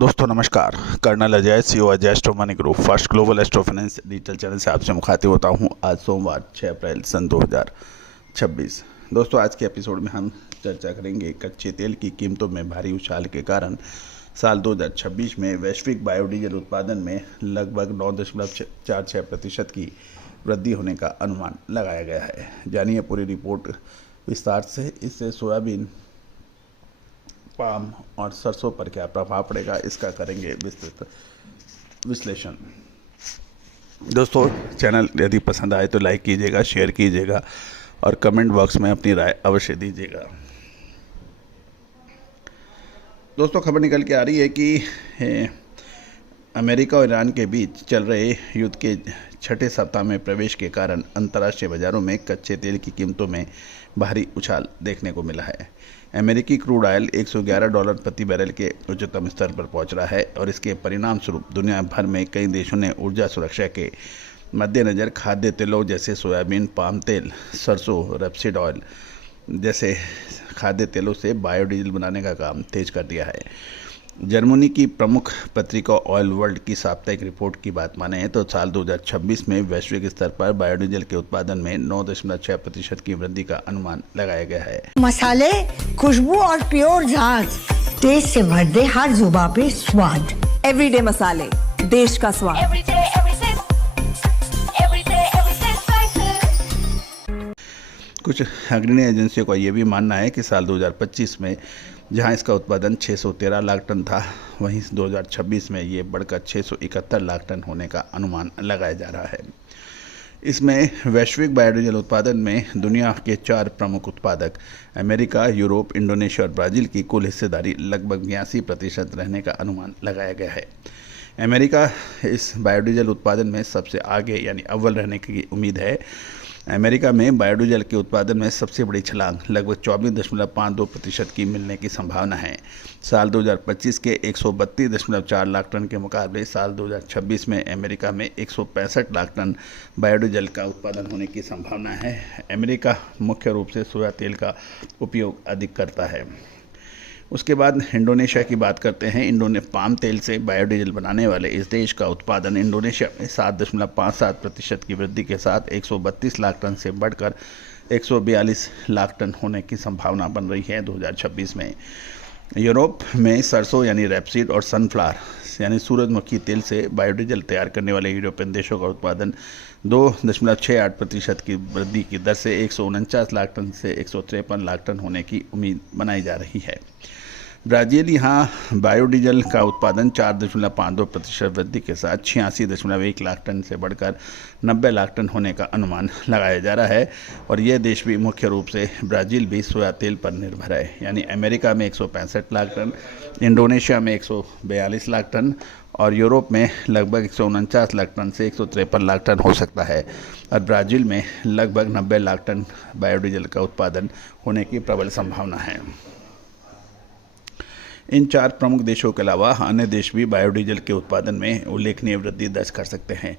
दोस्तों नमस्कार। Colonel Ajay CO Ajay astro money group first global astro finance digital channel से आपसे मुखातिब होता हूं। आज सोमवार 6 अप्रैल सन 2026। दोस्तों आज के एपिसोड में हम चर्चा करेंगे कच्चे तेल की कीमतों में भारी उछाल के कारण साल 2026 में वैश्विक बायोडीजल उत्पादन में लगभग 9.46% की वृद्धि होने का अनुमान लगाया गया है। जानिए पूरी रिपोर्ट विस्तार से। इससे सोयाबीन, पाम और सरसों पर क्या प्रभाव पड़ेगा, इसका करेंगे विस्तृत विश्लेषण। दोस्तों चैनल यदि पसंद आए तो लाइक कीजिएगा, शेयर कीजिएगा और कमेंट बॉक्स में अपनी राय अवश्य दीजिएगा। दोस्तों खबर निकल के आ रही है कि अमेरिका और ईरान के बीच चल रहे युद्ध के छठे सप्ताह में प्रवेश के कारण अंतर्राष्ट्रीय बाजारों में कच्चे तेल की कीमतों में भारी उछाल देखने को मिला है। अमेरिकी क्रूड ऑयल $111 प्रति बैरल के उच्चतम स्तर पर पहुंच रहा है और इसके परिणाम स्वरूप दुनिया भर में कई देशों ने ऊर्जा सुरक्षा के मद्देनज़र खाद्य तेलों जैसे सोयाबीन, पाम तेल, सरसों, रेपसीड ऑयल जैसे खाद्य तेलों से बायोडीजल बनाने का काम तेज कर दिया है। जर्मनी की प्रमुख पत्रिका ऑयल वर्ल्ड की साप्ताहिक रिपोर्ट की बात माने तो साल 2026 में वैश्विक स्तर पर बायोडीजल के उत्पादन में 9.6% की वृद्धि का अनुमान लगाया गया है। मसाले, खुशबू और प्योर झाग टेस्ट से भर दे हर जुबां पे स्वाद। एवरीडे मसाले, देश का स्वाद। कुछ अग्रणी एजेंसियों का ये भी मानना है कि साल 2025 में जहां इसका उत्पादन 613 लाख टन था, वहीं 2026 में ये बढ़कर 671 लाख टन होने का अनुमान लगाया जा रहा है। इसमें वैश्विक बायोडीजल उत्पादन में दुनिया के 4 प्रमुख उत्पादक अमेरिका, यूरोप, इंडोनेशिया और ब्राज़ील की कुल हिस्सेदारी लगभग 82% रहने का अनुमान लगाया गया है। अमेरिका इस बायोडीजल उत्पादन में सबसे आगे यानी अव्वल रहने की उम्मीद है। अमेरिका में बायोडीजल के उत्पादन में सबसे बड़ी छलांग लगभग 24.52% की मिलने की संभावना है। साल 2025 के 132.4 लाख टन के मुकाबले साल 2026 में अमेरिका में 165 लाख टन बायोडीजल का उत्पादन होने की संभावना है। अमेरिका मुख्य रूप से सोया तेल का उपयोग अधिक करता है। उसके बाद इंडोनेशिया की बात करते हैं। पाम तेल से बायोडीजल बनाने वाले इस देश का उत्पादन इंडोनेशिया में 7.57% की वृद्धि के साथ 132 लाख टन से बढ़कर 142 लाख टन होने की संभावना बन रही है 2026 में। यूरोप में सरसों यानी रैपसीड और सनफ्लावर यानी सूरजमुखी तेल से बायोडीजल तैयार करने वाले यूरोपियन देशों का उत्पादन 2.68% की वृद्धि की दर से 149 लाख टन से 153 लाख टन होने की उम्मीद बनाई जा रही है। ब्राज़ील यहाँ बायोडीजल का उत्पादन 4.52% वृद्धि के साथ 86.1 लाख टन से बढ़कर 90 लाख टन होने का अनुमान लगाया जा रहा है। और यह देश भी मुख्य रूप से ब्राज़ील भी सोया तेल पर निर्भर है। यानी अमेरिका में 165 लाख टन, इंडोनेशिया में 142 लाख टन और यूरोप में लगभग 149 लाख टन से 153 लाख टन हो सकता है। और ब्राज़ील में लगभग 90 लाख टन बायोडीजल का उत्पादन होने की प्रबल संभावना है। इन 4 प्रमुख देशों के अलावा अन्य देश भी बायोडीजल के उत्पादन में उल्लेखनीय वृद्धि दर्ज कर सकते हैं।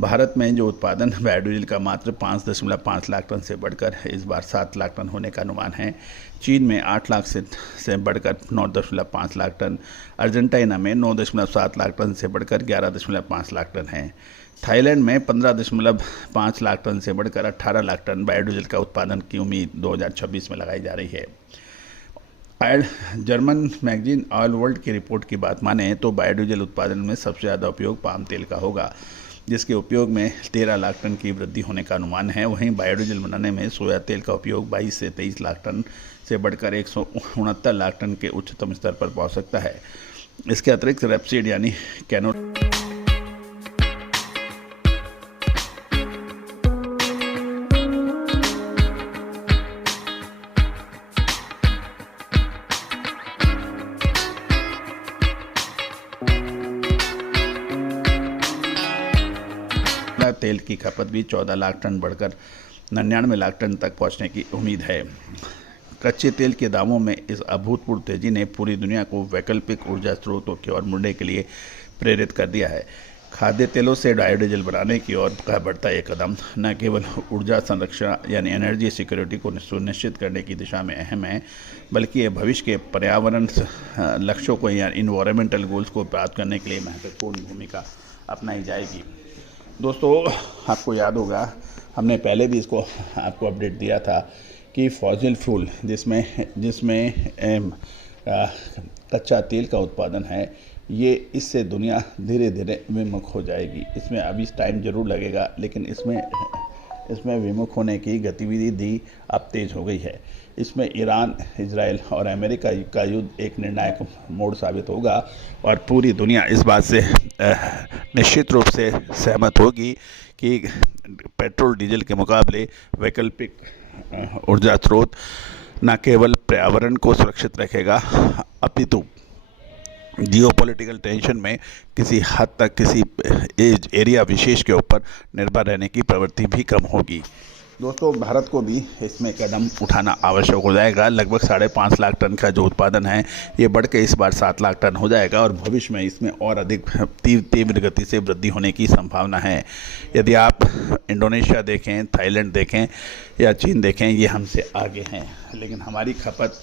भारत में जो उत्पादन बायोडीजल का मात्र 5.5 लाख टन से बढ़कर इस बार 7 लाख टन होने का अनुमान है। चीन में 8 लाख से बढ़कर 9.5 लाख टन, अर्जेंटीना में 9.7 लाख टन से बढ़कर 11.5 लाख टन है। थाईलैंड में 15.5 लाख टन से बढ़कर 18 लाख टन बायोडीजल का उत्पादन की उम्मीद 2026 में लगाई जा रही है। जर्मन मैगजीन ऑयल वर्ल्ड की रिपोर्ट की बात माने तो बायोडीजल उत्पादन में सबसे ज़्यादा उपयोग पाम तेल का होगा, जिसके उपयोग में 13 लाख टन की वृद्धि होने का अनुमान है। वहीं बायोडीजल बनाने में सोया तेल का उपयोग 22 से 23 लाख टन से बढ़कर 169 लाख टन के उच्चतम स्तर पर पहुंच सकता है। इसके अतिरिक्त रेपसीड यानी कैनो तेल की खपत भी 14 लाख टन बढ़कर 99 लाख टन तक पहुंचने की उम्मीद है। कच्चे तेल के दामों में इस अभूतपूर्व तेजी ने पूरी दुनिया को वैकल्पिक ऊर्जा स्रोतों की ओर मुड़ने के लिए प्रेरित कर दिया है। खाद्य तेलों से बायोडीजल बनाने की ओर का बढ़ता ये कदम न केवल ऊर्जा संरक्षण यानी एनर्जी सिक्योरिटी को सुनिश्चित करने की दिशा में अहम है, बल्कि ये भविष्य के पर्यावरण लक्ष्यों को या इन्वायरमेंटल गोल्स को प्राप्त करने के लिए महत्वपूर्ण भूमिका अपनाई जाएगी। दोस्तों, आपको याद होगा हमने पहले भी इसको आपको अपडेट दिया था कि फॉसिल फ्यूल जिसमें कच्चा तेल का उत्पादन है, ये इससे दुनिया धीरे धीरे विमुख हो जाएगी। इसमें अभी टाइम ज़रूर लगेगा, लेकिन इसमें विमुख होने की गतिविधि अब तेज़ हो गई है। इसमें ईरान, इजराइल और अमेरिका का युद्ध एक निर्णायक मोड़ साबित होगा और पूरी दुनिया इस बात से निश्चित रूप से सहमत होगी कि पेट्रोल डीजल के मुकाबले वैकल्पिक ऊर्जा स्रोत न केवल पर्यावरण को सुरक्षित रखेगा, अपितु जियोपॉलिटिकल टेंशन में किसी हद तक किसी एरिया विशेष के ऊपर निर्भर रहने की प्रवृत्ति भी कम होगी। दोस्तों, भारत को भी इसमें कदम उठाना आवश्यक हो जाएगा। लगभग 5.5 लाख टन का जो उत्पादन है, ये बढ़ के इस बार 7 लाख टन हो जाएगा और भविष्य में इसमें और अधिक तीव्र गति से वृद्धि होने की संभावना है। यदि आप इंडोनेशिया देखें, थाईलैंड देखें या चीन देखें, ये हमसे आगे हैं, लेकिन हमारी खपत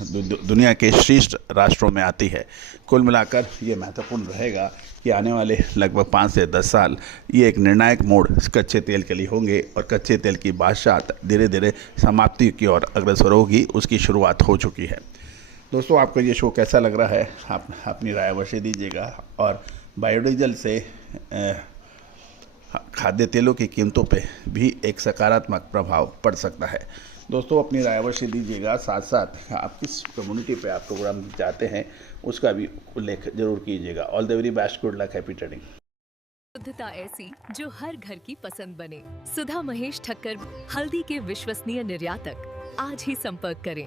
दुनिया के शीर्ष राष्ट्रों में आती है। कुल मिलाकर ये महत्वपूर्ण रहेगा कि आने वाले लगभग 5 से 10 साल ये एक निर्णायक मोड़ कच्चे तेल के लिए होंगे और कच्चे तेल की बादशाहत धीरे धीरे समाप्ति की ओर अग्रसर होगी, उसकी शुरुआत हो चुकी है। दोस्तों, आपको ये शो कैसा लग रहा है, आप अपनी राय अवश्य दीजिएगा और बायोडीजल से खाद्य तेलों की कीमतों पे भी एक सकारात्मक प्रभाव पड़ सकता है। दोस्तों, अपनी राय अवश्य दीजिएगा। साथ साथ आप किस कम्युनिटी पे आप प्रोग्राम चाहते हैं उसका भी उल्लेख जरूर कीजिएगा। All the very best, good luck, happy trading. शुद्धता ऐसी जो हर घर की पसंद बने। सुधा महेश ठक्कर, हल्दी के विश्वसनीय निर्यातक। आज ही संपर्क करें।